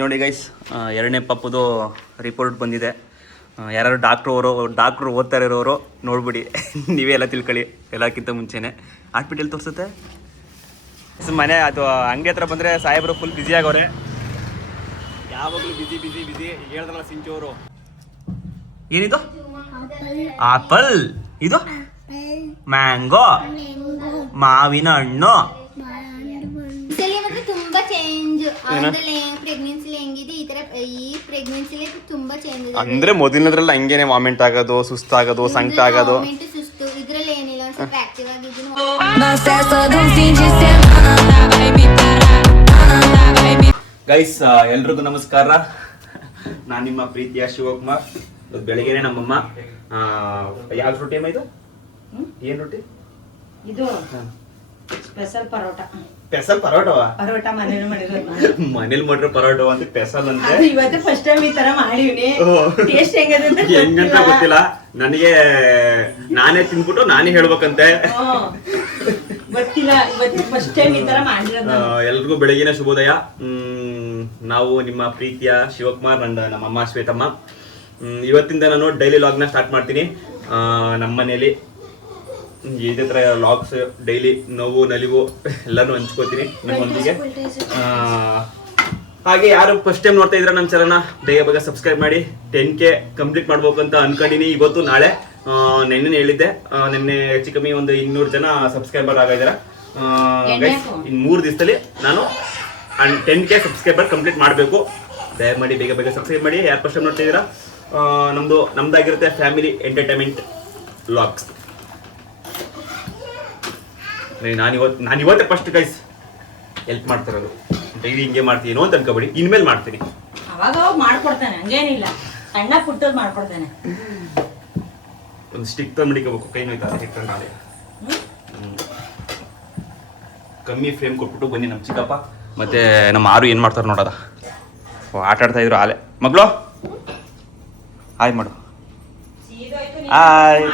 ನೋಡಿ ಗೈಸ್, ಎರಡನೇ ಪಪ್ಪುದು ರಿಪೋರ್ಟ್ ಬಂದಿದೆ. ಯಾರು ಡಾಕ್ಟ್ರು ಓದ್ತಾ ಇರೋರು ನೋಡ್ಬಿಡಿ, ನೀವೇ ಎಲ್ಲ ತಿಳ್ಕೊಳ್ಳಿ ಎಲ್ಲಕ್ಕಿಂತ ಮುಂಚೆನೆ. ಹಾಸ್ಪಿಟಲ್ ತೋರಿಸುತ್ತೆ ಮನೆ ಅದು ಅಂಗಡಿ ಹತ್ರ ಬಂದರೆ ಸಾಹೇಬರು ಫುಲ್ ಬ್ಯುಸಿ ಆಗವ್ರೆ, ಯಾವಾಗಲೂ ಬಿಸಿ ಹೇಳಿದ್ರಲ್ಲ ಸಿಂಚೋರು. ಏನಿದು? ಆಪಲ್. ಇದು ಮ್ಯಾಂಗೋ, ಮಾವಿನ ಹಣ್ಣು. ತುಂಬಾ ಚೇಂಜ್ ಪ್ರೆಗ್ನೆನ್ಸಿಲಿ ಹೆಂಗಿದೆ ಈ ಪ್ರೆಗ್ನೆನ್ಸಿಲಿ ತುಂಬಾ ಚೇಂಜ್ ಅಂದ್ರೆ ಮೊದಲನೇದ್ರಲ್ಲಿ ಹಂಗೇನೆ ವಾಮಿಂಟ್ ಆಗೋದು, ಸುಸ್ತಾಗೋದು, ಸಂಕಟ ಆಗೋದು. ಸುಸ್ತು ಇದ್ರಲ್ಲಿ ಏನಿಲ್ಲ, ಒಂದ್ ಸ್ವಲ್ಪ ಆಕ್ಟಿವ್ ಆಗಿದ್ದೀನಿ. ಗೈಸ್ ಎಲ್ರಿಗೂ ನಮಸ್ಕಾರ. ನಾನು ನಿಮ್ಮ ಪ್ರೀತಿಯ ಶಿವಕುಮಾರ್. ಬೆಳಗ್ಗೆನೆ ನಮ್ಮಮ್ಮ ಯಾವ್ದು ರೊಟ್ಟಿ ಅಮ್ಮ ಇದು? ಏನ್ ರೊಟ್ಟಿ ಇದು? ಸ್ಪೆಷಲ್ ಪರೋಟ. ಸ್ಪೆಷಲ್ ಪರೋಟವಾ? ಪರೋಟ ಮನೇಲಿ ಮಾಡಿರೋ ಪರೋಟ ಅಂತ ಸ್ಪೆಷಲ್ ಅಂತ. ಇವತ್ತು ಫಸ್ಟ್ ಟೈಮ್ ಈ ತರ ಮಾಡಿವ್ನಿ. ಟೇಸ್ಟ್ ಹೆಂಗಂತ ಗೊತ್ತಿಲ್ಲ ನನಗೆ, ನಾನೇ ತಿನ್ಬಿಟ್ಟು ನಾನೇ ಹೇಳ್ಬೇಕಂತೆ. ಗೊತ್ತಿಲ್ಲ, ಇವತ್ತು ಫಸ್ಟ್ ಟೈಮ್ ಈ ತರ ಮಾಡಿರೋದು. ಎಲ್ರಿಗೂ ಬೆಳಗಿನ ಶುಭೋದಯ. ನಾವು ನಿಮ್ಮ ಪ್ರೀತಿಯ ಶಿವಕುಮಾರ್ ಅಂಡ್ ನಮ್ಮಮ್ಮ ಶ್ವೇತಮ್ಮ. ಇವತ್ತಿಂದ ನಾನು ಡೈಲಿ ಲಾಗ್ನ ಸ್ಟಾರ್ಟ್ ಮಾಡ್ತೀನಿ. ನಮ್ಮ ಮನೇಲಿ ಇದೇ ಥರ ಲಾಗ್ಸ್ ಡೈಲಿ ನೋವು ನಲಿವು ಎಲ್ಲಾನು ಹಂಚ್ಕೋತೀನಿ ನಿಮ್ಮೊಂದಿಗೆ. ಹಾಗೆ ಯಾರು ಫಸ್ಟ್ ಟೈಮ್ ನೋಡ್ತಾ ಇದ್ರೆ ನಮ್ಮ ಚಾನಲ್ನ ಬೇಗ ಸಬ್ಸ್ಕ್ರೈಬ್ ಮಾಡಿ. 10K ಕಂಪ್ಲೀಟ್ ಮಾಡ್ಬೇಕು ಅಂತ ಅನ್ಕೊಂಡಿನಿ. ಇವತ್ತು ನಾಳೆ ನೆನ್ನೆ ಹೇಳಿದ್ದೆ, ನಿನ್ನೆ ಹೆಚ್ಚು ಕಮ್ಮಿ ಒಂದು 200 ಜನ ಸಬ್ಸ್ಕ್ರೈಬರ್ ಆಗಿದ್ದಾರೆ. ಇನ್ನು 3 ದಿವಸದಲ್ಲಿ ನಾನು 10K ಸಬ್ಸ್ಕ್ರೈಬರ್ ಕಂಪ್ಲೀಟ್ ಮಾಡಬೇಕು. ದಯಮಾಡಿ ಬೇಗ ಸಬ್ಸ್ಕ್ರೈಬ್ ಮಾಡಿ. ಯಾರು ಫಸ್ಟ್ ಟೈಮ್ ನೋಡ್ತಾ ಇದ್ದೀರಾ, ನಮ್ದಾಗಿರುತ್ತೆ ಫ್ಯಾಮಿಲಿ ಎಂಟರ್ಟೈನ್ಮೆಂಟ್ ವ್ಲಾಗ್ಸ್. ನಾನು ಇವತ್ತೇ ಫಸ್ಟ್ ಗೈಸ್ ಹೆಲ್ಪ್ ಮಾಡ್ತಿರೋದು. ಡೈಲಿ ಹಿಂಗೆ ಮಾಡ್ತೀನೋ ಅಂತ ಅನ್ಕೋಬೇಡಿ, ಇನ್ಮೇಲೆ ಮಾಡ್ತೀನಿ. ಅವಾಗ ಮಾಡ್ಕೊಡ್ತಾನೆ, ಹಂಗೇನಿಲ್ಲ, ಸಣ್ಣ ಪುಟ್ಟದ್ ಮಾಡ್ಕೊಡ್ತಾನೆ. ಒಂದು ಸ್ಟಿಕ್ ತಂದು ಮಡಿಕೋಬೇಕು, ಕೈ ನೋಯ್ತಾ ಸ್ಟಿಕ್ ತಂದು ನಾಳೆ. ಕಮ್ಮಿ ಫ್ರೇಮ್ ಕೊಟ್ಬಿಟ್ಟು ಬನ್ನಿ ನಮ್ಮ ಚಿಕ್ಕಪ್ಪ ಮತ್ತೆ ನಮ್ಮ ಆರು ಏನು ಮಾಡ್ತಾರೆ ನೋಡೋದ. ಆಟ ಆಡ್ತಾ ಇದ್ರು ಆಲೆ. ಮಗಳು ಹಾಯ್ ಮಾಡು. ಹಾಯ್.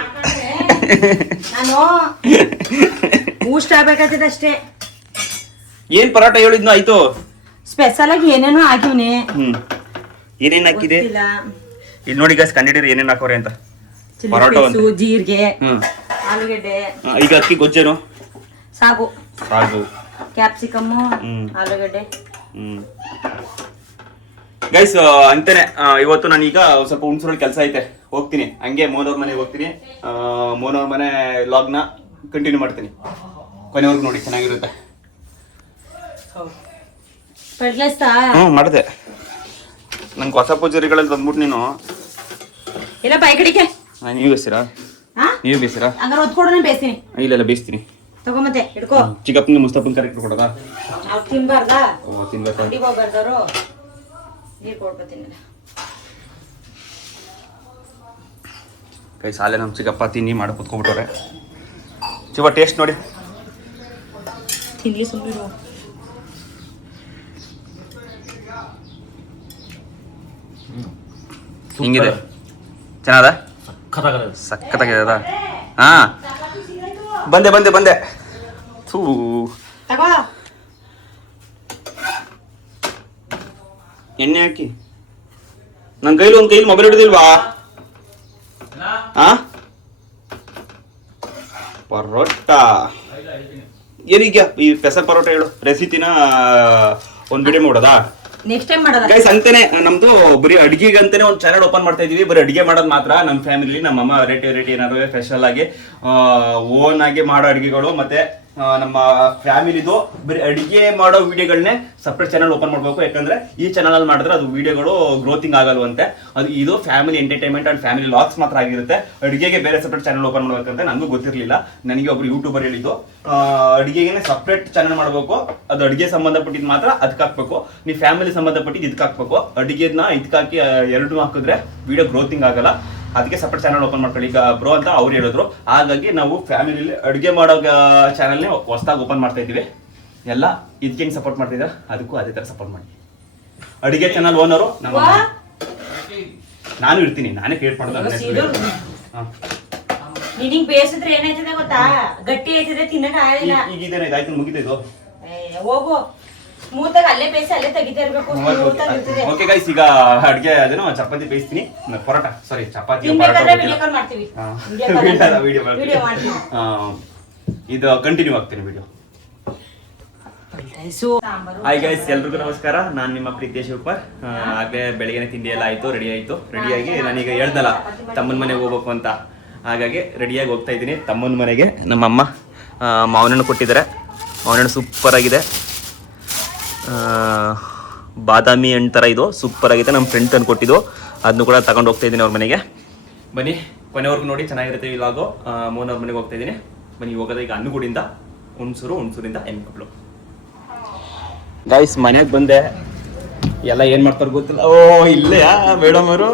ನಾನು ಊಷ್ಟ ಆಗ್ಬೇಕಾಗ್ತದೆ ಅಷ್ಟೇ. ಏನ್ ಪರೋಟ ಹೇಳಿದ್ನು ಆಯ್ತು. ಸ್ಪೆಷಲ್ ಆಗಿ ಏನೇನೋ ಹಾಕಿವ್ನಿ. ಏನೇನ್ ಹಾಕಿದೆ ಇಲ್ಲಿ ನೋಡಿ ಗೈಸ್, ಕಂಡಿಡಿರಿ ಏನೇನ್ ಹಾಕೋರೆ ಅಂತ. ಪರೋಟ ಒಂದು ಜೀರಿಗೆ, ಆಲೂಗಡ್ಡೆ, ಈಗ ಅಕ್ಕಿ ಗೊಜ್ಜೇನು, ಸಾಗು, ಕ್ಯಾಪ್ಸಿಕಮ್, ಆಲೂಗಡ್ಡೆ. ಗೈಸ್ ಅಂತಾನೆ ಇವತ್ತು ನಾನೀಗ ಸ್ವಲ್ಪ ಹುಣಸೂರಲ್ಲಿ ಕೆಲಸ ಐತೆ, ಹೋಗ್ತೀನಿ. ಹಂಗೆ ಮೋನವ್ರ ಮನೆಗೆ ಹೋಗ್ತೀನಿ. ಮೋನವ್ರ ಮನೆ ಲಾಗ್ನ ಕಂಟಿನ್ಯೂ ಮಾಡ್ತೀನಿ, ಕೊನೆವರೆಗೂ ನೋಡಿ, ಚೆನ್ನಾಗಿರುತ್ತೆ. ಮಾಡಿದೆ. ನಂಗೆ ಹೊಸ ಪೂಜಾರಿಗಳಲ್ಲಿ ಬಂದ್ಬಿಟ್ಟು ನೀನು ಇಲ್ಲ ಬೈ ಕಡೆಗೆ. ನೀವು ಬೇಯಿಸ್ತೀರಾ? ನೀವು ಬೇಯಿಸ್ತೀರಾ? ಹಂಗಾರೆ ಒತ್ಕೊಡೋಣ, ಬೇಯಿಸ್ತೀನಿ. ಇಲ್ಲ ಬೇಯಿಸ್ತೀನಿ. ತಗೋ ಮತ್ತೆ ಹಿಡ್ಕೋ. ಚಿಕ್ಕಪ್ಪನ ಮುಸ್ತಪ್ಪನ ಕರೆಕ್ಟ್ ಕೊಡೋದಾ? ಅವ್ರು ತಿನ್ಬಾರ್ದಾ? ತಿನ್ಬೇಕು. ಅಂಗಡಿಗೆ ಹೋಗ್ಬಾರ್ದವ್ರು. ನೀರು ಕೊಡ್ಬತ್ತೀನಿ. ಕೈ ಸಾಲೆ ನಮ್ಮ ಚಿಕ್ಕಪ್ಪ ತಿನ್ನಿ ಮಾಡಿ ಕುತ್ಕೊಂಡ್ಬಿಟ್ಟವ್ರೆ. ಚಿವ ಟೇಸ್ಟ್ ನೋಡಿ. ತಿನ್ಲಿ ಸುಮ್ಮನೆ. ಹಿಂಗಿದೆ, ಚೆನ್ನಾದ? ಸಖತ್ತಾಗಿದೆ. ಹಾ ಬಂದೆ. ಥೂ, ಎಣ್ಣೆ ಹಾಕಿ. ನನ್ನ ಕೈಲಿ ಒಂದು ಕೈಲಿ ಮೊಬೈಲ್ ಹಿಡಿದಿಲ್ವಾ? ಪರೋಟ ಏನೀಗ ಈ ಪೆಸರ್ ಪರೋಟ ಹೇಳು ರೆಸಿಪಿನ ಒಂದು ವಿಡಿಯೋ ಮಾಡೋದಾ? ನೆಕ್ಸ್ಟ್ ಟೈಮ್ ಮಾಡೋದಾ? ಗೈಸ್ ಅಂತಾನೆ ನಮ್ದು ಬರೀ ಅಡಿಗೆಗೆ ಅಂತಾನೆ ಒಂದು ಚಾನಲ್ ಓಪನ್ ಮಾಡ್ತಾ ಇದೀವಿ. ಬರೀ ಅಡಿಗೆ ಮಾಡೋದು ಮಾತ್ರ. ನಮ್ಮ ಫ್ಯಾಮಿಲಿ ನಮ್ಮಮ್ಮ ವೆರೈಟಿ ಏನಾದ್ರು ಸ್ಪೆಷಲ್ ಆಗಿ ಓನ್ ಆಗಿ ಮಾಡೋ ಅಡಿಗೆಗಳು, ಮತ್ತೆ ನಮ್ಮ ಫ್ಯಾಮಿಲಿದು ಬರೀ ಅಡಿಗೆ ಮಾಡೋ ವಿಡಿಯೋಗಳನ್ನೇ ಸಪ್ರೇಟ್ ಚಾನಲ್ ಓಪನ್ ಮಾಡಬೇಕು. ಯಾಕಂದ್ರೆ ಈ ಚಾನಲ್ ಅಲ್ಲಿ ಮಾಡಿದ್ರೆ ಅದು ವಿಡಿಯೋಗಳು ಗ್ರೋತಿಂಗ್ ಆಗಲ್ವಂತೆ. ಅದು ಇದು family entertainment and family vlogs ಮಾತ್ರ ಆಗಿರುತ್ತೆ. ಅಡಿಗೆಗೆ ಬೇರೆ ಸಪ್ರೇಟ್ ಚಾನಲ್ ಓಪನ್ ಮಾಡ್ಬೇಕಂತ ನನಗೂ ಗೊತ್ತಿರಲಿಲ್ಲ. ನನಗೆ ಒಬ್ರು ಯೂಟ್ಯೂಬರ್ ಹೇಳಿದ್ದು, ಅಡಿಗೆಗೆ ಸಪ್ರೇಟ್ ಚಾನಲ್ ಮಾಡಬೇಕು, ಅದು ಅಡಿಗೆ ಸಂಬಂಧಪಟ್ಟಿದ್ದು ಮಾತ್ರ ಅದಕ್ಕೆ ಹಾಕ್ಬೇಕು, ನೀವು ಫ್ಯಾಮಿಲಿ ಸಂಬಂಧಪಟ್ಟಿದ್ದು ಇದಕ್ಕೆ ಹಾಕ್ಬೇಕು. ಅಡಿಗೆನ ಇದಕ್ಕೆ ಹಾಕಿ ಎರಡೂ ಹಾಕಿದ್ರೆ ವಿಡಿಯೋ ಗ್ರೋತಿಂಗ್ ಆಗಲ್ಲ. ಅದಕ್ಕೆ ಸಪ್ರೇಟ್ ಚಾನಲ್ ಓಪನ್ ಮಾಡ್ಕೊಳ್ಳಿ ಈಗ ಬ್ರೋ ಅಂತ ಅವ್ರು ಹೇಳಿದ್ರು. ಹಾಗಾಗಿ ನಾವು ಫ್ಯಾಮಿಲಿಲಿ ಅಡುಗೆ ಮಾಡೋ ಚಾನಲ್ನೇ ಹೊಸದಾಗಿ ಓಪನ್ ಮಾಡ್ತಾ ಇದ್ದೀವಿ. ಎಲ್ಲ ಇದಕ್ಕೆ ಹೆಂಗೆ ಸಪೋರ್ಟ್ ಮಾಡ್ತಿದ್ದೀರಾ ಅದಕ್ಕೂ ಅದೇ ಥರ ಸಪೋರ್ಟ್ ಮಾಡಿ. ಅಡುಗೆ ಚಾನಲ್ ಓನರು ನಾನು ಇರ್ತೀನಿ, ನಾನೇ ಕ್ರಿಯೇಟ್ ಮಾಡೋದು. ನಿನಗೆ ಬೇಯಿಸಿದ್ರೆ ಏನಾಯ್ತದೆ ಗೊತ್ತಾ? ಗಟ್ಟಿ ಆಯ್ತದೆ, ತಿನ್ನಕ ಆಗಿಲ್ಲ. ಈಗ ಇದೇನಾಯ್ತು, ಆಯ್ತು ಮುಗಿತಿದ್ದು. ಹೋಗು ಸ್ಮೂತ್ ಆಗಿ ಅಲ್ಲೇ ಬೇಯಿಸಿ ಅಲ್ಲೇ ತೆಗಿತಾ ಇರ್ಬೇಕು. ಸ್ಮೂತ್ ಆಗಿ ಇರ್ತದೆ. ಓಕೆ ಗೈಸ್, ಈಗ ಅಡ್ಗೆ ಅದೇನೋ ಚಪಾತಿ ಬೇಯಿಸ್ತೀನಿ, ಪರೋಟ ಸಾರಿ ಚಪಾತಿ ತಿನ್ಬೇಕಾದ್ರೆ ವಿಡಿಯೋ ಕಾಲ್ ಮಾಡ್ತೀವಿ. ವಿಡಿಯೋ ಮಾಡ್ತೀವಿ. ಇದು ಕಂಟಿನ್ಯೂ ಆಗ್ತೀನಿ ವಿಡಿಯೋ. ಹಾಯ್ ಗೈಸ್, ಎಲ್ರಿಗೂ ನಮಸ್ಕಾರ. ನಾನು ನಿಮ್ಮ ಪ್ರೀತಿಯ ಶಿವಕುಮಾರ್. ಆಗಲೇ ಬೆಳಗ್ಗೆ ತಿಂಡಿ ಎಲ್ಲ ಆಯ್ತು, ರೆಡಿಯಾಗಿ ನಾನೀಗ ಹೇಳ್ದಲ್ಲ ತಮ್ಮನ ಮನೆಗೆ ಹೋಗ್ಬೇಕು ಅಂತ, ಹಾಗಾಗಿ ರೆಡಿಯಾಗಿ ಹೋಗ್ತಾ ಇದ್ದೀನಿ ತಮ್ಮನ ಮನೆಗೆ. ನಮ್ಮಮ್ಮ ಮಾವಿನ ಹಣ್ಣು ಕೊಟ್ಟಿದ್ದಾರೆ. ಮಾವಿನ ಹಣ್ಣು ಸೂಪರ್ ಆಗಿದೆ, ಬಾದಾಮಿ ಹಣ್ಣು ಥರ ಇದು ಸೂಪರ್ ಆಗಿದೆ. ನಮ್ಮ ಫ್ರೆಂಡ್ ತಂದು ಕೊಟ್ಟಿದ್ದು, ಅದನ್ನು ಕೂಡ ತಗೊಂಡು ಹೋಗ್ತಾ ಇದ್ದೀನಿ ಅವ್ರ ಮನೆಗೆ. ಬನ್ನಿ ಕೊನೆವರೆಗೂ ನೋಡಿ, ಚೆನ್ನಾಗಿರುತ್ತೆ ಇವಾಗು. ಮೋಹನ್ ಅವ್ರ ಮನೆಗೆ ಹೋಗ್ತಾ ಇದ್ದೀನಿ. ಬನ್ನಿ ಹೋಗೋದು ಈಗ ಅನ್ನಗುಡಿಂದ ಹುಣಸೂರಿಂದ ಹೆಣ್ಮಕ್ಳು. ಗೈಸ್ ಮನೆಗೆ ಬಂದೆ, ಎಲ್ಲ ಏನ್ ಮಾಡ್ತಾರೆ ಗೊತ್ತಿಲ್ಲ. ಓ ಇಲ್ಲೇ ಮೇಡಮ್ ಅವರು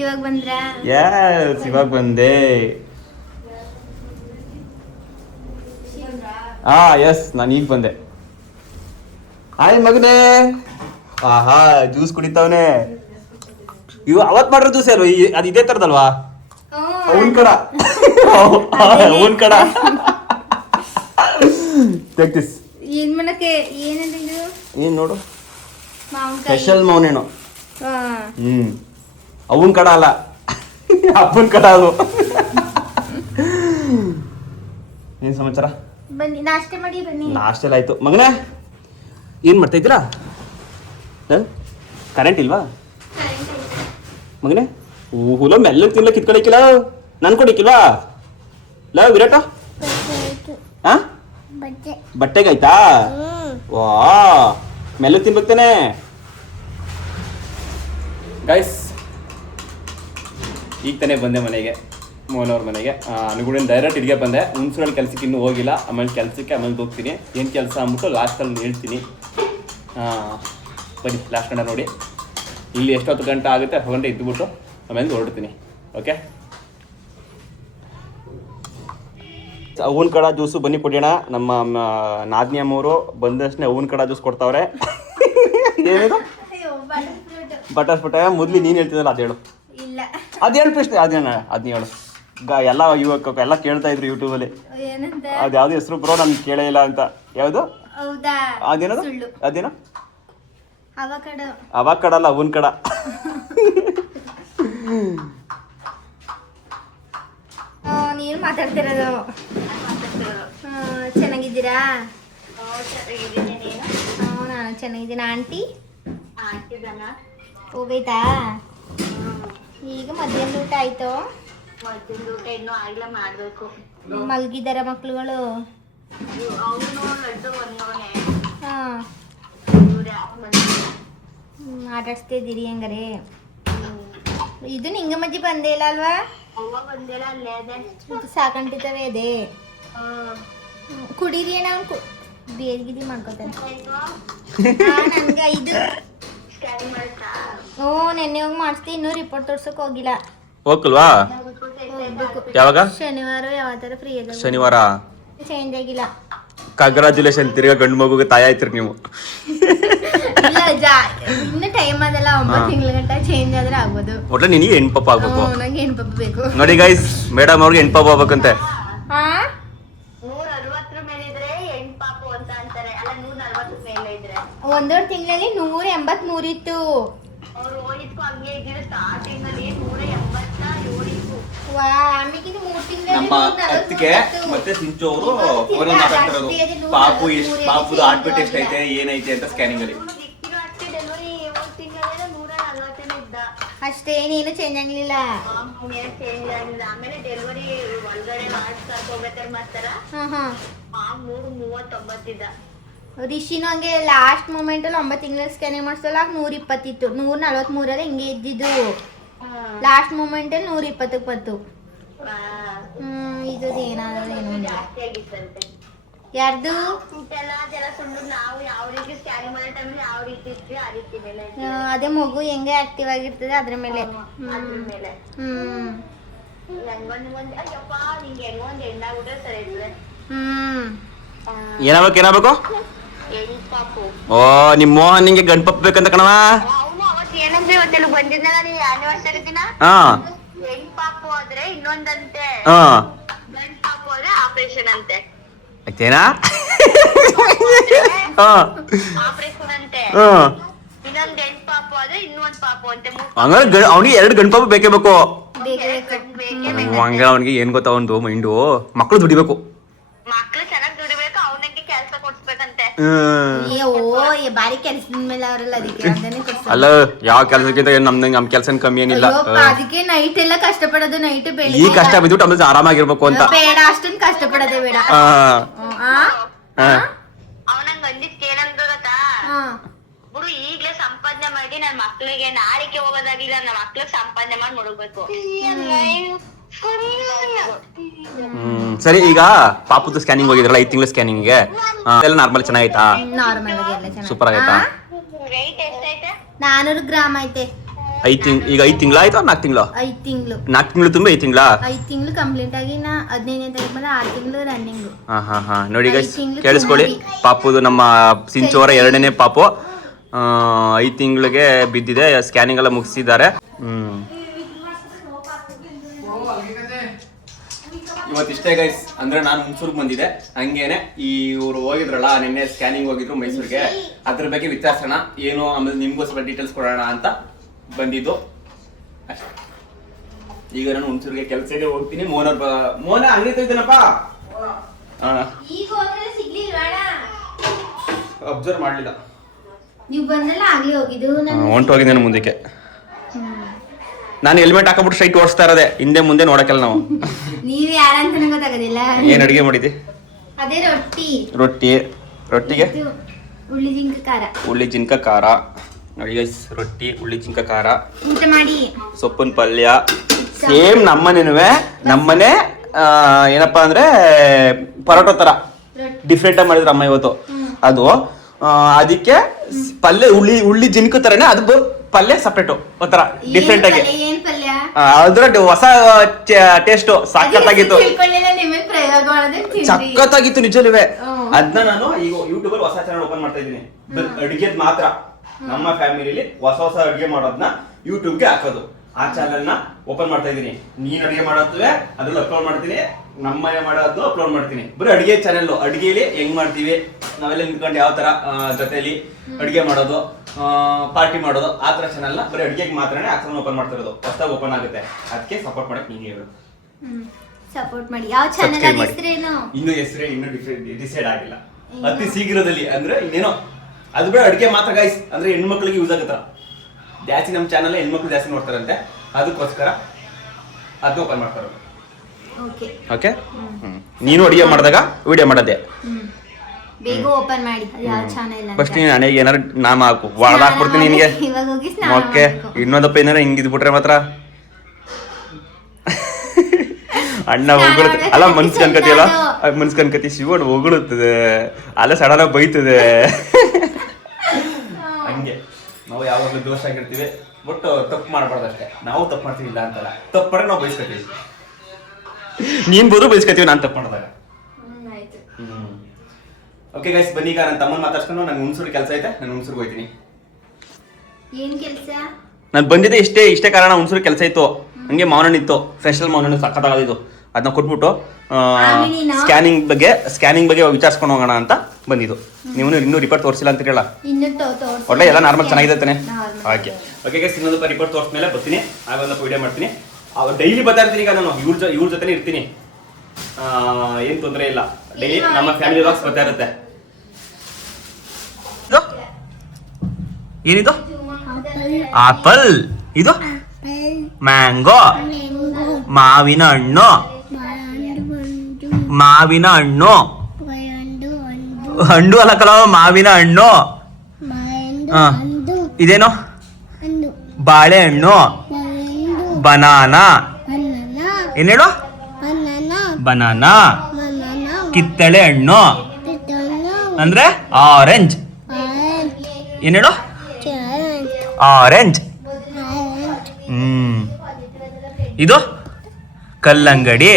ಇವಾಗ ಬಂದ್ರ ಇವಾಗ ಬಂದೆ. ಎಸ್ ನಾನು ಈಗ ಬಂದೆ. ಆಯ್ ಮಗನೇ, ಆಹಾ ಜ್ಯೂಸ್ ಕುಡಿತಾವನೆ. ಇವು ಅವತ್ ಮಾಡಿರೋ ಜ್ಯೂಸ್ ಅಲ್ವಾ? ಅದು ಇದೇ ತರದಲ್ವಾ? ಅವನ್ ಕಡ ಅವನ್ ಕಡ ತೆಗ್ದಿಸ್ ಏನ್ ಮಾಡಕ್ಕೆ ಏನಂತ ಇದು ಏನ್ ನೋಡು, ಮಾವಿನಕಾಯಿ ಸ್ಪೆಷಲ್ ಮೌನೇನು. ಅವನ್ ಕಡ ಅಲ್ಲ, ಅಪ್ಪನ್ ಕಡ ಅದು. ಏನ್ ಸಮಾಚಾರ? ಬನ್ನಿ ನಾಷ್ಟೆ ಮಾಡಿ ಬನ್ನಿ. ನಾಷ್ಟೆಲ್ಲ ಆಯ್ತು. ಮಗನ ಏನ್ ಮಾಡ್ತಾ ಇದ್ದೀರಾ? ಕರೆಂಟ್ ಇಲ್ವಾ ಮಗನೇ? ಹುಲ ಮೆಲ್ಲಗೆ ತಿನ್ಲಕ್ ಕಿತ್ಕೊಳಿಕ್ಕಿಲ್ಲ, ನನ್ ಕೊಡಿಕ್ಕಿಲ್ವಾ? ಲ ವಿರಾಟ ಬಟ್ಟೆಗಾಯ್ತಾ? ವಾ ಮೆಲ್ಲಗೆ ತಿನ್ಬೇಕ್ತಾನೆ. ಗೈಸ್ ಈಗ ತಾನೇ ಬಂದೆ ಮನೆಗೆ, ಮೋಹನ್ ಅವ್ರ ಮನೆಗೆ. ಅನುಗುಣಿನ ಡೈರೆಕ್ಟ್ ಇಲ್ಲಿಗೆ ಬಂದೆ. ಹುಣಸೂರಲ್ಲಿ ಕೆಲ್ಸಕ್ಕೆ ಇನ್ನೂ ಹೋಗಿಲ್ಲ, ಆಮೇಲೆ ಕೆಲಸಕ್ಕೆ ಆಮೇಲೆ ಹೋಗ್ತೀನಿ. ಏನು ಕೆಲಸ ಅಂದ್ಬಿಟ್ಟು ಲಾಸ್ಟಲ್ಲಿ ಹೇಳ್ತೀನಿ. ಬನ್ನಿ ಲಾಸ್ಟ್ ಗಂಟೆ ನೋಡಿ. ಇಲ್ಲಿ ಎಷ್ಟೊತ್ತು ಗಂಟೆ ಆಗುತ್ತೆ, 10 ಗಂಟೆ ಇದ್ದುಬಿಟ್ಟು ಆಮೇಲೆ ಹೊರಡ್ತೀನಿ. ಓಕೆ, ಹೂವಿನ ಕಡ ಜ್ಯೂಸು ಬನ್ನಿ ಕುಡಿಯೋಣ. ನಮ್ಮ ನಾದಿನಿ ಅಮ್ಮವರು ಬಂದಷ್ಟೇ ಹೂವಿನ ಕಡ ಜ್ಯೂಸ್ ಕೊಡ್ತಾವ್ರೆ. ಏನಿದು? Butter fruit. ಮೊದ್ಲು ನೀನು ಹೇಳ್ತಿದ್ದಲ್ಲ ಅದು ಹೇಳು. ಇಲ್ಲ ಅದು ಹೇಳು ಪ್ರಶ್ನೆ, ಅದನ್ನ ಹೇಳು. ಎಲ್ಲ ಇವಾಗ ಎಲ್ಲ ಕೇಳ್ತಾ ಇದ್ರು ಯೂಟ್ಯೂಬಲ್ಲಿ, ಏನಂತ ಅದು ಯಾವ್ದು ಹೆಸರು ಬ್ರೋ ನನ್ಗೆ ಕೇಳೇ ಇಲ್ಲ ಅಂತ. ಯಾವುದು ಹೌದಾ? ಅದೇನದು? ಸುಳ್ಳು. ಅದೇನೋ ಅವಕಾಡೋ. ಅವಕಾಡ ಅಲ್ಲ, ಹೂವಿನ ಕಡ. ನೀನು ಮಾತಾಡ್ತಿರೋದು. ಚೆನ್ನಾಗಿದ್ದೀರಾ? ನಾನು ಚೆನ್ನಾಗಿದ್ದೀನಿ. ಆಂಟಿ ಹೋಗೈತಾ? ಈಗ ಮಧ್ಯಾಹ್ನದ ಊಟ ಆಯ್ತು? ಮಧ್ಯಾಹ್ನದ ಊಟ ಇನ್ನೂ ಆಗಿಲ್ಲ, ಮಾಡ್ಬೇಕು. ಮಲಗಿದಾರ ಮಕ್ಳುಗಳು? ಹಾಂ, ಆಟಾಡ್ಸ್ತಿದ್ದೀರಿ ಹಂಗಾರೆ? ಇದು ನಿಂಗಮ್ಮಜ್ಜಿ ಬಂದೇ ಇಲ್ಲ ಅಲ್ವಾ? ಬಂದಿಲ್ಲ, ಅಲ್ಲೇ ಅದೇ ಸಾಕಂಟಿತವೇ ಇದೆ. ಕುಡೀರಿ ಅಣ್ಣ, ಬೇರ್ಗಿದಿ ಮಾಡ್ಕೋತಾನೆ. ನನಗೆ ಇದು ನೆನ್ನೆ ಹೋಗಿ ಮಾಡಿಸ್ತಿ, ಇನ್ನೂ ರಿಪೋರ್ಟ್ ತೋರ್ಸಕ್ ಹೋಗಿಲ್ಲ. ಹೋಗಲ್ವಾ? ಯಾವಾಗ? ಶನಿವಾರ ಯಾವ ಥರ ಫ್ರೀ ಅದ? ಶನಿವಾರ ಚೇಂಜ್ ಆಗಿಲ್ಲ. ಕಂಗ್ರಾಚುಲೇಷನ್, ತಿರ್ಗಾ ಗಂಡು ಮಗುಗೆ ತಾಯಿ ಆಯ್ತಿರಿ ನೀವು. ಇಲ್ಲ, ಇನ್ನು ಟೈಮ್ ಅದಲ್ಲ, 9 ತಿಂಗಳ ಗಂಟ ಚೇಂಜ್ ಆದ್ರೆ ಆಗ್ಬೋದು. ಒಟ್ಲ ನಿನಗೆ ಹೆಣ್ಪಪ್ಪ ಆಗ್ಬೇಕು. ನಂಗೆ ಹೆಣ್ಪಪ್ಪ ಬೇಕು. ನೋಡಿ ಗೈಸ್, ಮೇಡಮ್ ಅವ್ರಿಗೆ ಹೆಣ್ಪಪ್ಪ ಆಗ್ಬೇಕಂತೆ. 160 ಮೇಲೆ ಇದ್ರೆ ಹೆಣ್ ಪಾಪು ಅಂತ ಅಂತಾರೆ. ಅಲ್ಲ, 140 ಮೇಲೆ ಇದ್ರೆ 1.5 ತಿಂಗಳಲ್ಲಿ 183 ಇತ್ತು. ಅವ್ರು ಹೋಗಿದ್ಕು ಹಂಗೆ ಇದ್ದಿದ್ದು. ಸ್ಟಾರ್ಟಿಂಗ್ ಅಲ್ಲಿ 187 ಇತ್ತು. ಆಮೇಲೆ 3 ತಿಂಗಳಲ್ಲಿ ನಮ್ಮ ಅತ್ತಿಗೆ ಮತ್ತೆ ಸಿಂಚು ಅವರು ಫೋನ್ ಮಾತಾಡ್ತಿರೋದು. ಪಾಪುದು ಹಾರ್ಟ್ಬಿಟ್ ಎಷ್ಟೈತೆ ಏನೈತೆ ಅಂತ ಸ್ಕ್ಯಾನಿಂಗ್ ಅಲ್ಲಿ. ಡೆಲಿವರಿ 3 ತಿಂಗಳಲ್ಲಿ 140 ಇದ್ದ. ಅಷ್ಟೇ, ನೀನು ಚೇಂಜ್ ಆಗ್ಲಿಲ್ಲ. ಚೇಂಜ್ ಆಗಿಲ್ಲ. ಆಮೇಲೆ ಡೆಲಿವರಿ ಒಳಗಡೆ ಹೋಗ್ಬೇಕಾದ್ರೆ ಮಾಡ್ತಾರ, 339 ಇದ್ದ. ರಿಷಿನೂ ಹಂಗೆ ಲಾಸ್ಟ್ ಮೂಮೆಂಟ್ ಅಲ್ಲಿ 9 ತಿಂಗಳಲ್ಲಿ ಸ್ಕ್ಯಾನಿಂಗ್ ಮಾಡಿಸಲ್ಲ, 120 ಇತ್ತು. 143 ಹಿಂಗೆ ಇದ್ದಿದ್ದು. ಲಾಸ್ಟ್ ಮೂಮೆಂಟ್ ಅಲ್ಲಿ 120ಕ್ಕೆ ಬಂತು. ಇದು ಏನಾದ್ರು ಏನೋ ಜಾಸ್ತಿ ಆಗಿತ್ತಂತೆ. ಯಾರ್ದು? ಅದೆಲ್ಲ ಸುಳ್ಳು. ನಾವು ಯಾವ ರೀತಿ ಸ್ಕ್ಯಾನಿಂಗ್ ಮಾಡೋ ಟೈಮಲ್ಲಿ ಯಾವ ರೀತಿ ಇರ್ತೀವಿ ಆ ರೀತಿ ಮೇಲೆ ಅದೇ ಮಗು ಹೆಂಗೆ ಆಕ್ಟಿವ್ ಆಗಿರ್ತದೆ ಅದ್ರ ಮೇಲೆ. ಅದ್ರ ಮೇಲೆ ಹೆಂಗೊಂದ್ ಅಯ್ಯಪ್ಪ ನಿಂಗೆ ಹೆಂಗೊಂದ್ ಹೆಣ್ಣಾಗ್ಬಿಟ್ರೆ ಸರಿ ಇರ್ತದೆ. ಏನಾಗ್ಬೇಕು? ಹೆಣ್ಪಾಪು. ಓ, ನಿಮ್ಮ ಮೋಹನ್ ನಿಂಗೆ ಗಂಡು ಪಪ್ಪ ಬೇಕಂತ ಕಣವ. ಅವನು ಅವತ್ತು ಏನಂದ್ರೆ ಇವತ್ತೆಲ್ಲ ಬಂದಿದ್ದಲ್ಲ, ನೀ ಆನಿವರ್ಸರಿ ದಿನ ಹೆಣ್ಪಾಪು ಆದ್ರೆ ಇನ್ನೊಂದಂತೆ, ಗಂಡ್ ಪಾಪು ಆದ್ರೆ ಆಪರೇಷನ್ ಅಂತೆ. ಆಯ್ತೇನಾ? ಆಪರೇಷನ್ ಅಂತೆ, ಇನ್ನೊಂದ್ ಗಂಡ್ ಪಾಪು ಆದ್ರೆ ಇನ್ನೊಂದ್ ಪಾಪು ಅಂತೆ. ಹಂಗಾರೆ ಅವ್ನಿಗೆ 2 ಗಂಡು ಪಾಪ ಬೇಕೇ ಬೇಕು. ಬೇಕೇ ಹಂಗ ಅವ್ನಿಗೆ ಏನ್ ಗೊತ್ತಾ ಒಂದು ಮೈಂಡು, ಮಕ್ಕಳು ದುಡಿಬೇಕು. ಮಕ್ಳು ಚೆನ್ನಾಗ್ ದುಡಿಬೇಕು, ಅವನಿಗೆ ಕೆಲ್ಸ ಕೊಡ್ಸ್ಬೇಕಂತೆ. ಬಾರಿ ಕೆಲ್ಸದ ಮೇಲೆ ಅವರಲ್ಲ, ಅದಕ್ಕೆ ಅದನ್ನೇ ಕೊಡ್ಸೋದು. ಅಲ್ಲ ಯಾವ ಕೆಲ್ಸಕ್ಕಿಂತ ನಮ್ ಕೆಲ್ಸ ಕಮ್ಮಿ ಏನಿಲ್ಲ. ಅದಕ್ಕೆ ನೈಟ್ ಎಲ್ಲ ಕಷ್ಟಪಡೋದು, ನೈಟ್ ಈ ಬೆಳಿಗ್ಗೆ ಕಷ್ಟ ಬಿದ್ಬಿಟ್ಟು ಆಮೇಲೆ ಆರಾಮಾಗಿರ್ಬೇಕು ಅಂತ. ಬೇಡ, ಅಷ್ಟೊಂದು ಕಷ್ಟಪಡೋದೇ ಬೇಡ. ಅವನಂಗ್ ಅಂದಿದ್ ಕೇಳಂದ್ ಗೊತ್ತಾ, ಬಿಡು ಈಗ್ಲೇ ಸಂಪಾದನೆ ಮಾಡಿ ನನ್ ಮಕ್ಳಿಗೆ ನಾಳಿಕೆ ಹೋಗೋದಾಗ್ಲಿ ನನ್ನ ಮಕ್ಳಿಗೆ ಸಂಪಾದನೆ ಮಾಡಿ ಮಡಗ್ಬೇಕು. ಸರಿ, ಈಗ ಪಾಪುದು ಸ್ಕ್ಯಾನಿಂಗ್ ಹೋಗಿದ್ರಲ್ಲ 5 ತಿಂಗಳ ಸ್ಕ್ಯಾನಿಂಗ್ಗೆ, ಎಲ್ಲ ನಾರ್ಮಲ್ ಚೆನ್ನಾಯ್ತಾ? ನಾರ್ಮಲ್ ಆಗಿ ಎಲ್ಲ ಚೆನ್ನಾಗಿ. ಸೂಪರ್ ಆಗೈತಾ? ವೆಯ್ಟ್ ಎಷ್ಟೈತೆ? 400 ಗ್ರಾಮ್ ಐತೆ. ಈಗ 5 ತಿಂಗಳ ಆಯ್ತಾ? 4 ತಿಂಗಳು? 5 ತಿಂಗಳು. 4 ತಿಂಗಳು ತುಂಬ 5 ತಿಂಗಳ? 5 ತಿಂಗಳು ಕಂಪ್ಲೀಟ್ ಆಗಿ 15ನೇ ತಾರೀಕು ಬಂದ 6 ತಿಂಗಳು ರನ್ನಿಂಗ್. ಹಾ ನೋಡಿ ಗೈಸ್, ಕೇಳಿಸ್ಕೊಳ್ಳಿ. ಪಾಪುದು ನಮ್ಮ ಸಿಂಚೋರ 2ನೇ ಪಾಪು 5 ತಿಂಗಳಿಗೆ ಬಿದ್ದಿದೆ. ಸ್ಕ್ಯಾನಿಂಗ್ ಎಲ್ಲ ಮುಗಿಸಿದ್ದಾರೆ. ಇವತ್ತಿಷ್ಟೇ ಗೈಸ್, ಅಂದ್ರೆ ನಾನು ಹುಣಸೂರ್ಗೆ ಬಂದಿದ್ದೆ. ಹಂಗೇನೆ ಇವ್ರು ಹೋಗಿದ್ರಲ್ಲ ನಿನ್ನೆ ಸ್ಕ್ಯಾನಿಂಗ್ ಹೋಗಿದ್ರು ಮೈಸೂರಿಗೆ, ಅದ್ರ ಬಗ್ಗೆ ವಿಚಾರಿಸೋಣ ಏನು, ಆಮೇಲೆ ನಿಮ್ಗೋಸ್ಕರ ಡೀಟೇಲ್ಸ್ ಕೊಡೋಣ ಅಂತ ಬಂದಿದ್ದು ಅಷ್ಟೇ. ಈಗ ನಾನು ಹುಣಸೂರ್ಗೆ ಕೆಲಸಕ್ಕೆ ಹೋಗ್ತೀನಿ. ಮೋನ ಅಂಗಡಿ ತೆಗ್ದೇನಪ್ಪ, ಅಬ್ಸರ್ವ್ ಮಾಡ್ಲಿಲ್ಲ. ನೀವು ಬಂದಲ್ಲ ಆಗ್ಲೇ ಹೋಗಿದ್ದು. ಹೊಂಟೋಗಿದ್ದೇನೆ ಮುಂದಕ್ಕೆ. ನಾನು ಹೆಲ್ಮೆಟ್ ಹಾಕೊಂಡ್ಬಿಟ್ಟು ಸ್ಟ್ರೈಟ್ ಓಡಿಸ್ತಾ ಇರೋದೆ, ಹಿಂದೆ ಮುಂದೆ ನೋಡಕ್ಕಲ್ಲ ನಾವು. ನೀವ್ ಯಾರಂತ ಗೊತ್ತಾಗೋದಿಲ್ಲ. ಏನ್ ಅಡಿಗೆ ಮಾಡಿದ್ದಿ? ಅದೇ ರೊಟ್ಟಿಗೆ ಉಳ್ಳಿ ಜಿಂಕ ಖಾರ. ಉಳ್ಳಿ ಜಿಂಕ ಖಾರ ನೋಡಿ ಗೈಸ್, ರೊಟ್ಟಿ ಉಳ್ಳಿ ಜಿಂಕ ಖಾರ, ಊಟ ಮಾಡಿ. ಸೊಪ್ಪಿನ ಪಲ್ಯ. ಸೇಮ್ ನಮ್ಮನೆ ಏನಪ್ಪಾ ಅಂದ್ರೆ ಪರೋಟೋ ತರ ಡಿಫ್ರೆಂಟ್ ಆಗಿ ಮಾಡಿದ್ರು ಅಮ್ಮ ಇವತ್ತು. ಅದು ಅದಕ್ಕೆ ಪಲ್ಯ ಉಳ್ಳಿ ಜಿಂಕ ತರನೇ, ಅದು ಪಲ್ಯ ಸಪ್ರೇಟು ಒಂಥರ ಡಿಫ್ರೆಂಟ್ ಆಗಿ. ಅದ್ರ ಹೊಸ ಟೇಸ್ಟ್ ಸಖತ್ತಾಗಿತ್ತು, ಸಖತ್ತಾಗಿತ್ತು ನಿಜವೇ. ಅದನ್ನ ನಾನು ಈಗ ಯೂಟ್ಯೂಬ್ ಅಲ್ಲಿ ಹೊಸ ಚಾನಲ್ ಓಪನ್ ಮಾಡ್ತಾ ಇದ್ದೀನಿ, ಅಡಿಗೆದ್ ಮಾತ್ರ. ನಮ್ಮ ಫ್ಯಾಮಿಲಿಲಿ ಹೊಸ ಅಡಿಗೆ ಮಾಡೋದನ್ನ ಯೂಟ್ಯೂಬ್ಗೆ ಹಾಕೋದು. ಆ ಚಾನಲ್ ನ ಓಪನ್ ಮಾಡ್ತಾ ಇದೀನಿ. ನೀನ್ ಅಡಿಗೆ ಮಾಡೋದುವೆ ಅದ್ರಲ್ಲಿ ಅಪ್ಲೋಡ್ ಮಾಡ್ತೀನಿ, ನಮ್ಮ ಮಾಡೋದು ಅಪ್ಲೋಡ್ ಮಾಡ್ತೀನಿ. ಬರೀ ಅಡಿಗೆ ಚಾನೆಲ್, ಅಡಿಗೆಲಿ ಹೆಂಗ್ ಮಾಡ್ತೀವಿ ನಾವೆಲ್ಲ ನಿಂತ್ಕೊಂಡು ಯಾವ ತರ ಜೊತೆಲಿ ಅಡಿಗೆ ಮಾಡೋದು, ಪಾರ್ಟಿ ಮಾಡೋದು, ಆ ತರ ಚಾನಲ್ ನ ಬರೀ ಅಡಿಗೆಗೆ ಮಾತ್ರನೇ ಆ ಚಾನಲ್ ಓಪನ್ ಮಾಡ್ತಾ ಇರೋದು. ಹೊಸದಾಗಿ ಓಪನ್ ಆಗುತ್ತೆ, ಅದಕ್ಕೆ ಸಪೋರ್ಟ್ ಮಾಡಕ್ ನೀನು ಹೇಳು. ಸಪೋರ್ಟ್ ಮಾಡಿ. ಯಾವ ಚಾನಲ್ ಹೆಸರೇನು? ಇನ್ನು ಡಿಸೈಡ್ ಆಗಿಲ್ಲ. ಅತಿ ಶೀಘ್ರದಲ್ಲಿ ಅಂದ್ರೆ ಇನ್ನೇನೋ, ಅದು ಬೇಡ ಅಡಿಗೆ ಮಾತ್ರ ಗೈಸ್. ಅಂದ್ರೆ ಹೆಣ್ಮಕ್ಳಿಗೆ ಯೂಸ್ ಆಗುತ್ತ ಜಾಸ್ತಿ. ನಮ್ಮ ಚಾನಲ್ ಹೆಣ್ಮಕ್ಳು ಜಾಸ್ತಿ ನೋಡ್ತಾರಂತೆ, ಅದಕ್ಕೋಸ್ಕರ ಅದನ್ನ ಓಪನ್ ಮಾಡ್ತಾರೆ. ಓಕೆ, ನೀನು ಅಡಿಗೆ ಮಾಡಿದಾಗ ವಿಡಿಯೋ ಮಾಡೋದೆ. ಬೇಗ ಓಪನ್ ಮಾಡಿ ಯಾವ ಚಾನೆಲ್ ಅಂತ. ಫಸ್ಟ್ ನೀನು ನನಗೆ ಏನಾರು ನಾಮ ಹಾಕು, ಹಾಕ್ಬಿಡ್ತೀನಿ ನಿನಗೆ. ಓಕೆ, ಇನ್ನೊಂದಪ್ಪ ಏನಾರ ಹಿಂಗಿದ್ಬಿಟ್ರೆ ಮಾತ್ರ ಅಣ್ಣ ಹೊಗಳುತ್ತೆ. ಅಲ್ಲ ಮನ್ಸ್ ಕನ್ಕತಿಯಲ್ಲ, ಮನ್ಸ್ ಕನ್ಕತಿ ಶಿವಣ್ಣ ಹೊಗಳುತ್ತದೆ, ಅಲ್ಲ ಸಡನ್ ಆಗಿ ಬೈತದೆ. ಹಂಗೆ ನಾವು ಯಾವಾಗಲೂ ದೋಷ ಆಗಿರ್ತೀವಿ, ಬಟ್ ತಪ್ಪು ಮಾಡಬಾರ್ದು ಅಷ್ಟೇ. ನಾವು ತಪ್ಪು ಮಾಡ್ತೀವಿ ಇಲ್ಲ ಅಂತಲ್ಲ, ತಪ್ಪು ಮಾಡಿದ್ರೆ ನಾವು ಬಯಸ್ಕೊತೀವಿ. ನೀನ್ ಬೋದು ಬಯಸ್ಕೊತೀವಿ ನಾನು ತಪ್ಪು ಮಾಡಿದಾಗ. ಓಕೆ ಗೈಸ್, ಬನ್ನಿ. ಈಗ ನನ್ನ ತಮ್ಮನ ಮಾತಾಡ್ಸ್ಕೊಂಡು ನಂಗೆ ಹುಣಸೂರು ಕೆಲಸ ಐತೆ, ನಾನು ಹುಣಸೂರ್ಗೆ ಹೋಗ್ತೀನಿ. ಏನ್ ಕೆಲಸ? ನಾನು ಬಂದಿದ್ದೆ ಇಷ್ಟೇ ಕಾರಣ. ಹುಣಸೂರು ಕೆಲಸ ಇತ್ತು, ಹಂಗೆ ಮಾವನಣ್ಣ ಇತ್ತು, ಸ್ಪೆಷಲ್ ಮಾವನಣ್ಣ ಸಖತ್ತಾಗಿದ್ದು. ಅದನ್ನ ಕೊಟ್ಬಿಟ್ಟು ಸ್ಕ್ಯಾನಿಂಗ್ ಬಗ್ಗೆ ವಿಚಾರಿಸ್ಕೊಂಡು ಹೋಗೋಣ ಅಂತ ಬಂದಿದ್ದು. ನೀವು ಇನ್ನೂ ರಿಪೋರ್ಟ್ ತೋರಿಸಿಲ್ಲ ಅಂತ ಕೇಳ. ಒಳ್ಳೆ ಎಲ್ಲ ನಾರ್ಮಲ್ ಚೆನ್ನಾಗಿದೆ ತಾನೆ? ಓಕೆ ಗೈಸ್, ಇನ್ನೊಂದು ರಿಪೋರ್ಟ್ ತೋರಿಸ್ಮೇಲೆ ಬರ್ತೀನಿ, ಆಗೊಂದು ವಿಡಿಯೋ ಮಾಡ್ತೀನಿ. ಅವ್ರು ಡೈಲಿ ಬರ್ತಾ ಇರ್ತೀನಿ. ಈಗ ನಾನು ಇವ್ರ ಜೊತೆ ಇರ್ತೀನಿ, ಏನ್ ತೊಂದರೆ ಇಲ್ಲ. ಡೈಲಿ ನಮ್ಮ ಫ್ಯಾಮಿಲಿ ವ್ಲಾಗ್ಸ್ ಬರ್ತಾ ಇರುತ್ತೆ. ಏನಿದು? ಆಪಲ್. ಇದು ಮ್ಯಾಂಗೋ. ಮಾವಿನ ಹಣ್ಣು. ಹಣ್ಣು ಅಲ್ಲ ಕಲ, ಮಾವಿನ ಹಣ್ಣು. ಇದೇನು? ಬಾಳೆಹಣ್ಣು. ಬನಾನಾ. ಏನೇಳು? ಬನಾನಾ. ಕಿತ್ತಳೆ ಹಣ್ಣು ಅಂದ್ರೆ ಆರೆಂಜ್. ಏನೇಳು? ಆರೆಂಜ್. ಇದು ಕಲ್ಲಂಗಡಿ.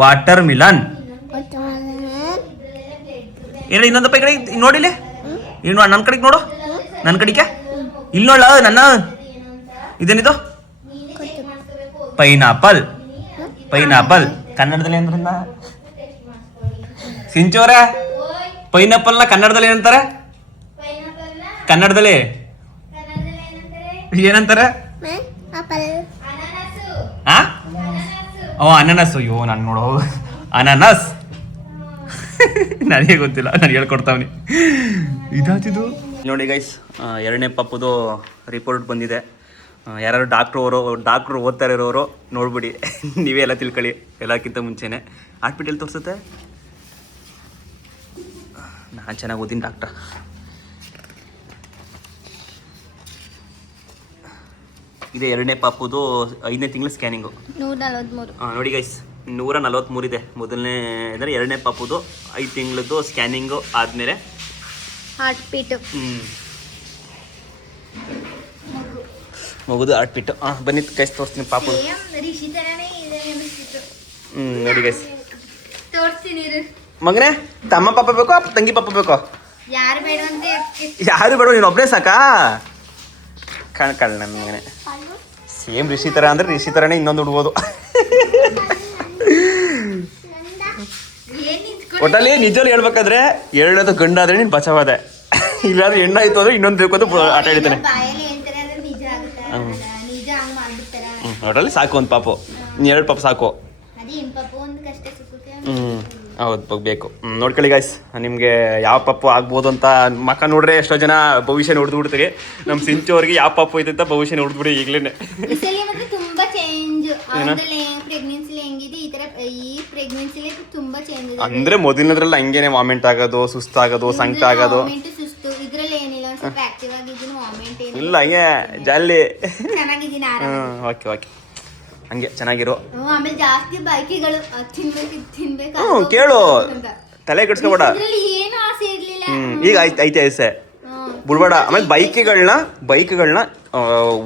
ವಾಟರ್ ಮಿಲನ್. ಏನ ಇನ್ನೊಂದಪ್ಪ ಈ ಕಡೆ ನೋಡಿಲಿ, ಏನು ನನ್ನ ಕಡೆಗೆ ನೋಡು, ನನ್ನ ಕಡೆಗೆ ಇಲ್ಲಿ ನೋಡ. ನನ್ನ ಇದೇನಿದು? ಪೈನಾಪಲ್. ಕನ್ನಡದಲ್ಲಿ ಅಂದ್ರನ್ನ ಸಿಂಚೋರ, ಪೈನಾಪಲ್ ನ ಕನ್ನಡದಲ್ಲಿ ಏನಂತಾರೆ? ಕನ್ನಡದಲ್ಲಿ ಏನಂತಾರೆ? ಆ? ಓ ಅನಾನಸ್. ಅಯ್ಯೋ ನಾನು ನೋಡೋ ಅನಾನಸ್. ನನಗೆ ಗೊತ್ತಿಲ್ಲ, ನಾನು ಹೇಳ್ಕೊಡ್ತಾವ್ನಿ. ಇದಾತಿದು ನೋಡಿ ಗೈಸ್, 2ನೇ ಪಪ್ಪುದು ರಿಪೋರ್ಟ್ ಬಂದಿದೆ. ಯಾರು ಡಾಕ್ಟ್ರು ಓದ್ತಾ ಇರೋರು ನೋಡ್ಬಿಡಿ, ನೀವೇ ಎಲ್ಲ ತಿಳ್ಕೊಳ್ಳಿ ಎಲ್ಲಕ್ಕಿಂತ ಮುಂಚೆನೆ. ಹಾಸ್ಪಿಟಲ್ ತೋರಿಸುತ್ತೆ, ನಾನು ಚೆನ್ನಾಗಿ ಓದಿನ ಡಾಕ್ಟ್ರ. ಇದೆ 2ನೇ ಪಾಪುದು 5ನೇ ತಿಂಗಳು ಸ್ಕ್ಯಾನಿಂಗು. 143. ನೋಡಿ ಗೈಸ್, 143 ಇದೆ. ಮೊದಲನೇ ಅಂದರೆ 2ನೇ ಪಾಪುದು 5 ತಿಂಗಳದ್ದು ಸ್ಕ್ಯಾನಿಂಗು ಆದಮೇಲೆ ಹಾರ್ಟ್ ಬೀಟ್. ಮಗುದು ಹಾರ್ಟ್ ಬೀಟ್. ಬನ್ನಿ ಗೈಸ್ ತೋರಿಸ್ತೀನಿ ಪಾಪು. ರಿಷಿ ತರನೇ ಇದೆ ಅನಿಸ್ತಿತ್ತು. ನೋಡಿ ಗೈಸ್, ತೋರಿಸ್ತೀನಿ. ಮಗನೇ ತಮ್ಮ ಪಾಪ ಬೇಕೋ ತಂಗಿ ಪಾಪ ಬೇಕೋ? ಯಾರು ಬೇಡ ಅಂತ ಯಾರು ಬೇಡ, ನೀನು ಒಬ್ಬನೇ ಸಾಕಾ? ಕಳ್ಳ ನನ್ನ ಮಗನೇ. ಸೇಮ್ ರಿಷಿ ಥರ ಅಂದರೆ ರಿಷಿ ಥರನೇ ಇನ್ನೊಂದು ಹುಡ್ಬೋದು. ಒಟ್ಟಲ್ಲಿ ನಿಜವೂ ಹೇಳ್ಬೇಕಾದ್ರೆ 2ನೇದು ಗಂಡಾದ್ರೆ ನೀನು ಬಚಾವಾದೆ, ಇಲ್ಲಾಂದ್ರೆ ಹೆಣ್ಣಾಯ್ತು ಅಂದ್ರೆ ಇನ್ನೊಂದು ಬೇಕು ಅಂತ ಆಟ ಹಿಡಿತಾನೆ. ಒಟ್ಟಲ್ಲಿ ಸಾಕು ಒಂದು ಪಾಪು, 2 ಪಾಪು ಸಾಕು. ಹೌದು ಬೇಕು. ನೋಡ್ಕೊಳ್ಳಿ ಗಾಯ್ಸ್, ನಿಮಗೆ ಯಾವ ಪಪ್ಪು ಆಗ್ಬೋದು ಅಂತ ಮಕ್ಕ ನೋಡ್ರೆ ಎಷ್ಟೋ ಜನ ಭವಿಷ್ಯ ನೋಡ್ಬಿಡ್ತೀರಿ. ನಮ್ಮ ಸಿಂಚು ಅವ್ರಿಗೆ ಯಾವ ಪಪ್ಪು ಇದೆ ಅಂತ ಭವಿಷ್ಯ ನೋಡ್ಬಿಡಿ ಈಗಲೇ. ತುಂಬಾ ಚೇಂಜ್, ಪ್ರೆಗ್ನೆನ್ಸಿ ಹೆಂಗಿದೆ ಈ ಪ್ರೆಗ್ನೆನ್ಸಿಲಿ ತುಂಬಾ ಚೇಂಜ್ ಇದೆ. ಅಂದ್ರೆ ಮೊದಲನೇದ್ರಲ್ಲಿ ಹಂಗೇನೆ ವಾಮಿಂಟ್ ಆಗೋದು, ಸುಸ್ತಾಗೋದು, ಸಂಕಟ ಆಗೋದು. ಸುಸ್ತು ಇದ್ರಲ್ಲಿ ಏನಿಲ್ಲ, ಒಂದ್ ಸ್ವಲ್ಪ ಆಕ್ಟಿವ್ ಆಗಿದ್ದೀನಿ. ವಾಮಿಂಟ್ ಇಲ್ಲ ಹಂಗೆ ಜಾಲಿ ಚೆನ್ನಾಗಿದ್ದೀನಿ. ಓಕೆ ಓಕೆ, ಹಂಗೆ ಚೆನ್ನಾಗಿರೋ. ಆಮೇಲೆ ಜಾಸ್ತಿ ಬೈಕಿಗಳು ತಿನ್ಬೇಕು. ಕೇಳು, ತಲೆ ಕೆಡ್ಸ್ಕೊಬೇಡ. ಏನು ಆಸೆ ಇರ್ಲಿಲ್ಲ. ಈಗ ಐತೆ ಐಸೆ ಬಿಡ್ಬೇಡ. ಆಮೇಲೆ ಬೈಕ್ಗಳನ್ನ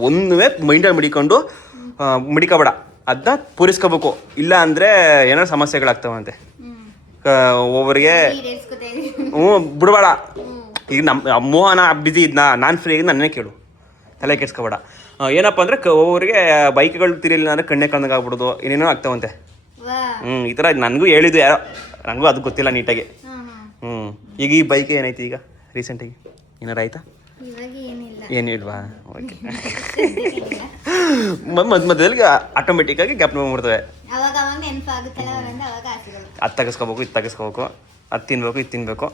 ಒಂದುವೇ ಮೈಂಡಲ್ಲಿ ಮಡಿಕೋಬೇಡ, ಅದನ್ನ ಪೂರೈಸ್ಕೋಬೇಕು. ಇಲ್ಲ ಅಂದ್ರೆ ಏನಾದ್ರು ಸಮಸ್ಯೆಗಳಾಗ್ತಾವಂತೆ ಒಬ್ಬರಿಗೆ. ಬಿಡ್ಬೇಡ. ಈಗ ನಮ್ಮ ಮೋಹನ ಬಿಸಿ ಇದ್ನ, ನಾನು ಫ್ರೀ ಇದ್ನ ನನ್ನೇ ಕೇಳು, ತಲೆ ಕೆಡ್ಸ್ಕೊಬೇಡ. ಏನಪ್ಪ ಅಂದ್ರೆ ಒಬ್ಬರಿಗೆ ಬೈಕ್ಗಳು ತಿರಿಲಿಲ್ಲ ಅಂದ್ರೆ ಕಣ್ಣೆ ಕಣ್ಣಗೆ ಆಗ್ಬಿಡೋದು, ಏನೇನೋ ಆಗ್ತಾವಂತೆ. ಈ ಥರ ನನಗೂ ಹೇಳಿದ್ದು ಯಾರೋ, ನನಗೂ ಅದು ಗೊತ್ತಿಲ್ಲ ನೀಟಾಗಿ. ಈಗ ಈ ಬೈಕ್ ಏನೈತಿ ಈಗ ರೀಸೆಂಟಾಗಿ ಏನಾರು ಆಯ್ತಾ? ಏನೂ ಇಲ್ವಾ? ಓಕೆ. ಮಧ್ಯದಲ್ಲಿ ಆಟೋಮೆಟಿಕ್ ಆಗಿ ಗ್ಯಾಪ್ ಮಾಡ್ತವೆ. ಅದು ತೆಗಿಸ್ಕೋಬೇಕು, ಇದು ತೆಗಿಸ್ಕೋಬೇಕು, ಅದು ತಿನ್ಬೇಕು, ಇದು ತಿನ್ಬೇಕು.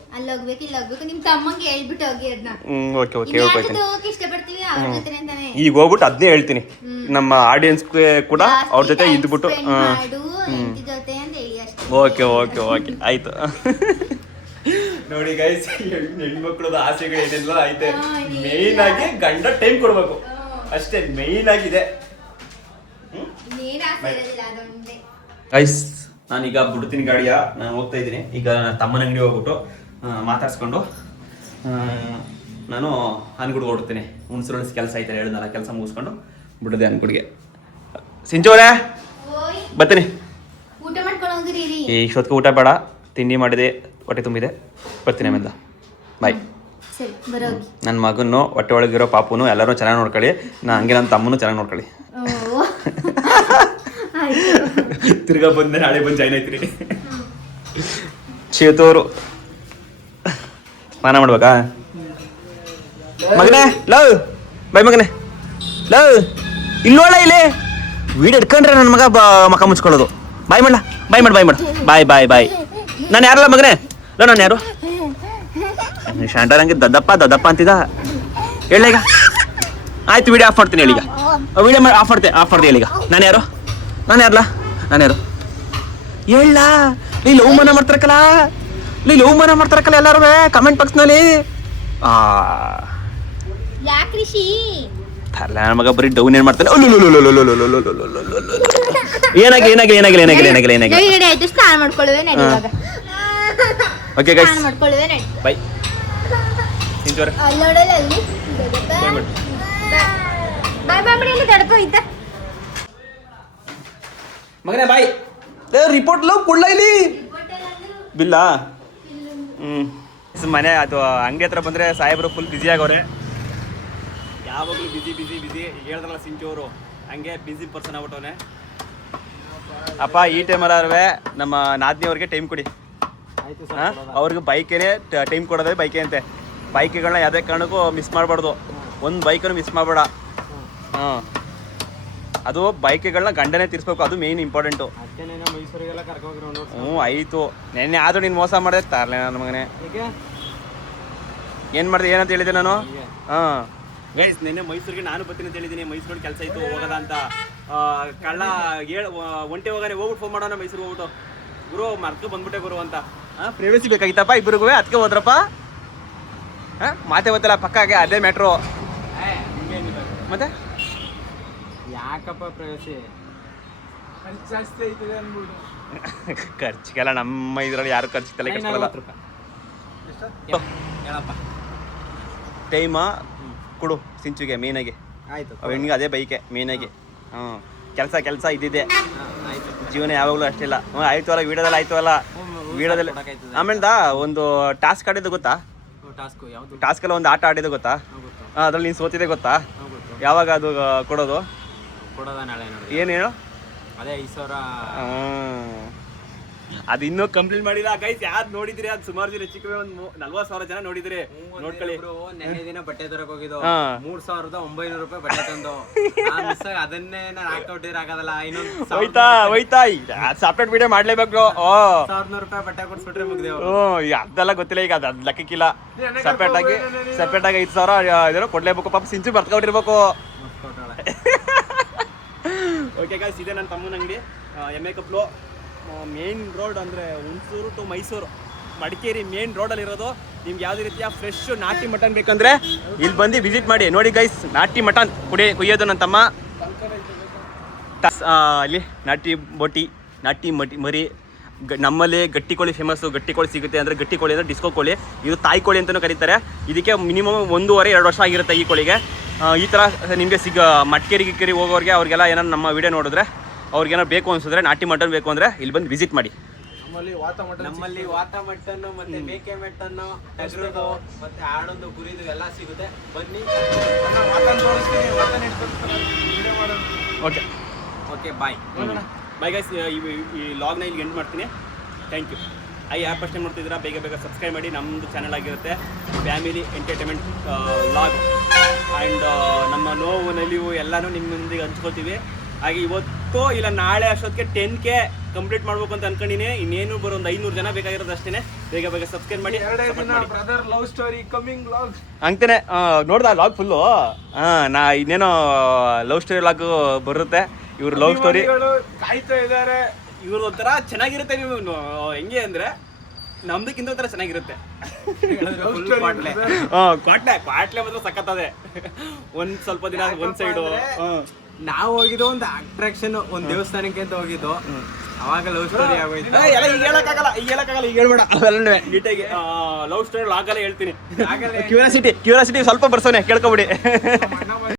ಓಕೆ ಓಕೆ ಈಗ ಹೋಗ್ಬಿಟ್ಟು ಅದನ್ನೇ ಹೇಳ್ತೀನಿ ನಮ್ಮ ಆಡಿಯನ್ಸ್ಗೆ ಕೂಡ, ಅವ್ರ ಜೊತೆ ಇದ್ಬಿಟ್ಟು. ಓಕೆ ಓಕೆ ಓಕೆ ಆಯ್ತು. ನೋಡಿ ಗೈಸ್, ಹೆಣ್ಮಕ್ಳದ ಆಸೆಗಳು ಏನೆಲ್ಲ ಐತೆ. ಮೇನ್ ಆಗಿ ಗಂಡ ಟೈಮ್ ಕೊಡ್ಬೇಕು ಅಷ್ಟೇ, ಮೇನ್ ಆಗಿದೆ. ಗೈಸ್, ನಾನೀಗ ಬಿಡ್ತೀನಿ ಗಾಡಿಯ, ನಾನು ಹೋಗ್ತಾ ಇದ್ದೀನಿ. ಈಗ ನನ್ನ ತಮ್ಮನ ಅಂಗಡಿ ಹೋಗ್ಬಿಟ್ಟು ಮಾತಾಡ್ಸ್ಕೊಂಡು ನಾನು ಅನ್ಗುಡ್ಗೆ ಹೊಡ್ತೀನಿ. ಹುಣಸೂರಲ್ಲಿ ಕೆಲಸ ಐತೆ, ಹೇಳಿದ್ನಲ್ಲ, ಕೆಲಸ ಮುಗಿಸ್ಕೊಂಡು ಬಿಡದೆ ಅನ್ಗುಡ್ಗೆ. ಸಿಂಚೋರೆ ಬರ್ತೀನಿ. ಇಷ್ಟೊತ್ತಿಗೆ ಊಟ ಬೇಡ, ತಿಂಡಿ ಮಾಡಿದೆ, ಹೊಟ್ಟೆ ತುಂಬಿದೆ, ಬರ್ತೀನಿ ಆಮೇಲೆ. ಬಾಯ್. ನನ್ನ ಮಗನ್ನು, ಹೊಟ್ಟೆ ಒಳಗಿರೋ ಪಾಪುನು ಎಲ್ಲರೂ ಚೆನ್ನಾಗಿ ನೋಡ್ಕೊಳ್ಳಿ. ಹಂಗೆ ನನ್ನ ತಮ್ಮನು ಚೆನ್ನಾಗಿ ನೋಡ್ಕೊಳ್ಳಿ. ತಿರ್ಗಾ ಬಂದೆ, ನಾಳೆ ಬಂದು ಜಾಯ್ನ್ ಆಯ್ತೀರಿ. ಚೇತೋರು ಸ್ನಾನ ಮಾಡ್ಬೇಕಾ? ಮಗನೇ ಲವ್ ಬಾಯ್, ಮಗನೇ ಲವ್ ಇಲ್ಲೋಳ ಇಲ್ಲಿ ವೀಡಿಯೋ ಇಟ್ಕೊಂಡ್ರೆ ನನ್ನ ಮಗ ಮಕ್ಕ ಮುಚ್ಕೊಳ್ಳೋದು. ಬಾಯ್ ಮಾಡ, ಬಾಯ್ ಮಾಡು, ಬಾಯ್ ಮಾಡು, ಬಾಯ್ ಬಾಯ್ ಬಾಯ್. ನಾನು ಯಾರಲ್ಲ ಮಗನೇ, ಇಲ್ಲ ನಾನು ಯಾರು? ಶಾಂಟಾರಂಗೆ ದದಪ್ಪ ಅಂತಿದ್ದ. ಹೇಳೀಗ ಆಯ್ತು, ವಿಡಿಯೋ ಆಫ್ ಮಾಡ್ತೀನಿ ಹೇಳೀಗ. ವಿಡಿಯೋ ಮಾಡಿ ಆಫ್ ಮಾಡ್ದೆ ಹೇಳೀಗ. ನಾನು ಯಾರು ಯಾರು ಹೇಳ? ನೀ ಲವ್ ಮನ ಮಾಡ್ತಾರಕ್ಕಲ್ಲ ಎಲ್ಲಾರು ಕಮೆಂಟ್ ಬಾಕ್ಸ್ನಲ್ಲಿ. ನನ್ನ ಮಗ ಬರೀ ಡೌನ್ ಏನ್ ಮಾಡ್ತಾನೆ. ಏನಾಗಿಲ್ಲ. Okay guys, by. ಮಗನೇ ಬಾಯ್. ರಿಪೋರ್ಟ್ ಲವ್ ಕೊಡ್ಲ ಇಲ್ಲಿ ಬಿಲ್ಲ. ಮನೆ ಅದು ಅಂಗಡಿ ಹತ್ರ ಬಂದ್ರೆ ಸಾಹೇಬ್ರು ಫುಲ್ ಬ್ಯುಸಿ ಆಗವ್ರೆ. ಯಾವಾಗಲೂ ಬಿಸಿ ಹೇಳಿದ್ರಲ್ಲ ಸಿಂಚೋರು, ಹಂಗೆ ಬಿಸಿ ಪರ್ಸನ್ ಆಗ್ಬಿಟ್ಟವನೆ. ಅಪ್ಪ ಈ ಟೈಮಲ್ಲಾರವೆ ನಮ್ಮ ನಾದಿನಿ ಅವ್ರಿಗೆ ಟೈಮ್ ಕೊಡಿ. ಅವ್ರಿಗೆ ಬೈಕೇನೆ ಟೈಮ್ ಕೊಡೋದೇ ಬೈಕೆ ಅಂತೆ. ಬೈಕ್ಗಳನ್ನ ಯಾವುದೇ ಕಾರಣಕ್ಕೂ ಮಿಸ್ ಮಾಡಬಾರ್ದು. ಒಂದು ಬೈಕನ್ನು ಮಿಸ್ ಮಾಡಬೇಡ. ಹಾಂ, ಅದು ಬೈಕ್ಗಳನ್ನ ಗಂಡನೇ ತಿರ್ಸ್ಬೇಕು, ಅದು ಮೇನ್ ಇಂಪಾರ್ಟೆಂಟು. ಮೈಸೂರಿಗೆಲ್ಲ ಕರ್ಕೋಗಿರೋ. ಹ್ಞೂ ಆಯಿತು. ನೆನ್ನೆ ಆದರೂ ನೀನು ಮೋಸ ಮಾಡಿದೆ ತಾರಲೆ ನನ್ನ ಮಗನೇ. ಏನು ಮಾಡಿದೆ, ಏನಂತ ಹೇಳಿದೆ ನಾನು? ಹಾಂ ಗೈಸ್, ನೆನ್ನೆ ಮೈಸೂರಿಗೆ ನಾನು ಬರ್ತೀನಿ ಅಂತ ಹೇಳಿದ್ದೀನಿ. ಮೈಸೂರಿಗೆ ಕೆಲಸ ಇತ್ತು, ಹೋಗೋದ ಅಂತ. ಕಳ್ಳ ಒಂಟೆ ಹೋಗಾನೆ ಹೋಗ್ಬಿಟ್ಟು ಫೋನ್ ಮಾಡೋಣ ಮೈಸೂರಿಗೆ ಹೋಗ್ಬಿಟ್ಟು. ಗುರು ಮರ್ತು ಬಂದ್ಬಿಟ್ಟೆ ಗುರು ಅಂತ. ಪ್ರೈವೇಸಿ ಬೇಕಾಗಿತ್ತಪ್ಪ ಇಬ್ಬರಿಗೂ, ಅದಕ್ಕೆ ಹೋದ್ರಪ್ಪ. ಹಾಂ, ಮಾತೆ ಗೊತ್ತಲ್ಲ ಪಕ್ಕಾಗೆ, ಅದೇ ಮ್ಯಾಟ್ರು. ಮತ್ತೆ ಯಾಕಪ್ಪ ಪ್ರವೇಶಿ ಜಾಸ್ತಿ ಐತದೆ ಅನ್ಬಿಟ್ಟು ಖರ್ಚಿಗೆಲ್ಲ ನಮ್ಮ ಇದರಲ್ಲಿ ಯಾರು ಖರ್ಚು ತಲೆ ಕೆಡಿಸ್ಕೊಳ್ಳಲ್ಲ. ಹೇಳಪ್ಪ ಟೈಮ ಕೊಡು ಸಿಂಚುಗೆ ಮೇನಾಗಿ. ಆಯ್ತು, ಹೆಣ್ಣಿಗೆ ಅದೇ ಬೈಕೆ ಮೇನಾಗಿ. ಹ್ಞೂ, ಕೆಲಸ ಇದ್ದಿದ್ದೆ. ಆಯ್ತು. ಜೀವನ ಯಾವಾಗಲೂ ಅಷ್ಟಿಲ್ಲ. ಹ್ಞೂ ಆಯ್ತು ಅಲ್ಲ, ವೀಡಿಯೋದಲ್ಲಿ ಆಯ್ತು ಅಲ್ಲ, ವೀಡಿಯೋದಲ್ಲಿ. ಆಮೇಲೆ ಒಂದು ಟಾಸ್ಕ್ ಆಡಿದ್ದು ಗೊತ್ತಾ? ಟಾಸ್ಕ್ ಯಾವುದು? ಟಾಸ್ಕಲ್ಲಿ ಒಂದು ಆಟ ಆಡಿದ್ದು ಗೊತ್ತಾ? ಅದ್ರಲ್ಲಿ ನೀನು ಸೋತಿದೆ ಗೊತ್ತಾ? ಯಾವಾಗ ಅದು ಕೊಡೋದು? ಕೊಡೋದ ನಾಳೆ ನೋಡಿ. ಏನು ಹೇಳು? ಅದೇ 5,000. ಅದು ಇನ್ನೂ ಕಂಪ್ಲೀಟ್ ಮಾಡಿಲ್ಲ ಗೈಸ್. ಯಾರು ನೋಡಿದ್ರಿ? ಅದು ಸುಮಾರು ಜನ ಚಿಕ್ಕ ಒಂದು 40,000 ಜನ ನೋಡಿದ್ರಿ. ನೋಡ್ಕೊಳ್ಳಿ. ನೆನ್ನೆ ದಿನ ಬಟ್ಟೆ ತರಕ್ ಹೋಗಿದ್ದು, ಹಾ. 3,900 ರೂಪಾಯಿ ಬಟ್ಟೆ ತಂದು ಅದನ್ನೇ ನಾನು ಹಾಕೊಟ್ಟಿದ್ರೆ ಆಗೋದಲ್ಲ. ಇನ್ನೊಂದು ಹೋಯ್ತಾ ಸಪ್ರೇಟ್ ವಿಡಿಯೋ ಮಾಡ್ಲೇಬೇಕು. 1,100 ರೂಪಾಯಿ ಬಟ್ಟೆ ಕೊಡ್ಸ್ಬಿಟ್ರೆ ಮುಗ್ದೇವು. ಅದೆಲ್ಲ ಗೊತ್ತಿಲ್ಲ ಈಗ, ಅದು ಲೆಕ್ಕಕ್ಕಿಲ್ಲ. ಸಪ್ರೇಟ್ ಆಗಿ 5,000 ಏನೋ ಕೊಡ್ಲೇಬೇಕು. ಪಾಪ ಸಿಂಚು ಬರ್ತ್ಕೊಂಡಿರ್ಬೇಕು. ಓಕೆ ಗೈಸ್, ಇದೆ ನನ್ನ ತಮ್ಮನ ಅಂಗಡಿ ಎಮ್ ಎ ಕಪ್ಲು. ಮೇನ್ ರೋಡ್ ಅಂದರೆ ಹುಣಸೂರು ಟು ಮೈಸೂರು, ಮಡಿಕೇರಿ ಮೇನ್ ರೋಡಲ್ಲಿರೋದು. ನಿಮ್ಗೆ ಯಾವುದೇ ರೀತಿಯ ಫ್ರೆಶ್ ನಾಟಿ ಮಟನ್ ಬೇಕಂದ್ರೆ ಇಲ್ಲಿ ಬಂದು ವಿಸಿಟ್ ಮಾಡಿ. ನೋಡಿ ಗೈಸ್, ನಾಟಿ ಮಟನ್ ಕುಯ್ಯೋದು ನನ್ನ ತಮ್ಮ. ಅಲ್ಲಿ ನಾಟಿ ಬೋಟಿ, ನಾಟಿ ಮರಿ. ನಮ್ಮಲ್ಲಿ ಗಟ್ಟಿ ಕೋಳಿ ಫೇಮಸ್ಸು. ಗಟ್ಟಿ ಕೋಳಿ ಸಿಗುತ್ತೆ. ಅಂದರೆ ಗಟ್ಟಿ ಕೋಳಿ ಅಂದರೆ ಡಿಸ್ಕೋ ಕೋಳಿ. ಇದು ತಾಯಿ ಕೋಳಿ ಅಂತಲೂ ಕರೀತಾರೆ. ಇದಕ್ಕೆ ಮಿನಿಮಮ್ 1.5-2 ವರ್ಷ ಆಗಿರುತ್ತೆ ಈ ಕೋಳಿಗೆ. ಈ ಥರ ನಿಮಗೆ ಮಡಿಕೇರಿ ಹೋಗೋರಿಗೆ ಅವ್ರಿಗೆಲ್ಲ ಏನಾರು ನಮ್ಮ ವಿಡಿಯೋ ನೋಡಿದ್ರೆ ಅವ್ರಿಗೇನಾರು ಬೇಕು ಅನಿಸಿದ್ರೆ, ನಾಟಿ ಮಟನ್ ಬೇಕು ಅಂದರೆ ಇಲ್ಲಿ ಬಂದು ವಿಸಿಟ್ ಮಾಡಿ. ನಮ್ಮಲ್ಲಿ ವಾತ ಮಟನ್ನು ಮತ್ತೆ ಮೇಕೆ ಮಟನ್ನು, ಟಗರದು ಮತ್ತೆ ಆಡೋದು, ಗುರಿದು ಎಲ್ಲ ಸಿಗುತ್ತೆ. ಬನ್ನಿ. Okay bye guys. ಈ ಲಾಗ್ನ ಇಲ್ಲಿ ಎಂಡ್ ಮಾಡ್ತೀನಿ. Thank you. ಫಸ್ಟ್ ಟೈಮ್ ನೋಡ್ತಿದ್ದೀರಾ, ಬೇಗ ಸಬ್ಸ್ಕ್ರೈಬ್ ಮಾಡಿ. ನಮ್ಮದು ಚಾನಲ್ ಆಗಿರುತ್ತೆ ಫ್ಯಾಮಿಲಿ ಎಂಟರ್ಟೈನ್ಮೆಂಟ್ ಲಾಗ್. ಆ್ಯಂಡ್ ನಮ್ಮ ನೋವು ನಲಿವು ಎಲ್ಲನೂ ನಿಮ್ಮೊಂದಿಗೆ ಹಂಚ್ಕೋತೀವಿ. ಹಾಗೆ ಇವತ್ತು ಇಲ್ಲ ನಾಳೆ ಅಷ್ಟೊತ್ತಿಗೆ 10K ಕಂಪ್ಲೀಟ್ ಮಾಡ್ಬೇಕು ಅಂತ ಅನ್ಕೊಂಡಿನಿ. ಇನ್ನೇನು ಬರೋ ಒಂದು 500 ಜನ ಬೇಕಾಗಿರೋದು ಅಷ್ಟೇ. ಬೇಗ ಸಬ್ಸ್ಕ್ರೈಬ್ ಮಾಡಿ. Brother love story coming log ಅಂತಾನೆ ನೋಡ್ದ ಲಾಗ್ ಫುಲ್ಲು. ನಾ ಇನ್ನೇನೋ ಲವ್ ಸ್ಟೋರಿ ಲಾಗ್ ಬರುತ್ತೆ. ಇವ್ರು ಲವ್ ಸ್ಟೋರಿ ಕಾಯ್ತಾ ಇದ್ದಾರೆ. ಇವ್ರದ್ದು ಒಂಥರ ಚೆನ್ನಾಗಿರುತ್ತೆ. ನೀವು ಹೆಂಗೆ ಅಂದರೆ ನಮ್ದಕ್ಕಿಂತ ಒಂಥರ ಚೆನ್ನಾಗಿರುತ್ತೆ. ಕ್ವಾಟ್ಲೆ ಮಾತ್ರ ಸಖತ್ತದೆ. ಒಂದು ಸ್ವಲ್ಪ ದಿನ ಒಂದು ಸೈಡು. ನಾವು ಹೋಗಿದ್ದು ಒಂದು ಅಟ್ರಾಕ್ಷನ್, ಒಂದು ದೇವಸ್ಥಾನಕ್ಕೆ ಅಂತ ಹೋಗಿದ್ದು. ಅವಾಗ ಲವ್ ಸ್ಟೋರಿ ಆಗೋಯ್ತು. ಈಗ ಹೇಳಕ್ಕಾಗಲ್ಲ, ಈಗ ಹೇಳ್ಬೇಡ. ಅವೆಲ್ಲ ನೀಟಾಗಿ ಲವ್ ಸ್ಟೋರಿ ಲಾಗಲ್ಲೇ ಹೇಳ್ತೀನಿ. ಕ್ಯೂರಿಯಾಸಿಟಿ ಸ್ವಲ್ಪ ಬರ್ಸೋನೆ, ಕೇಳ್ಕೊಬಿಡಿ.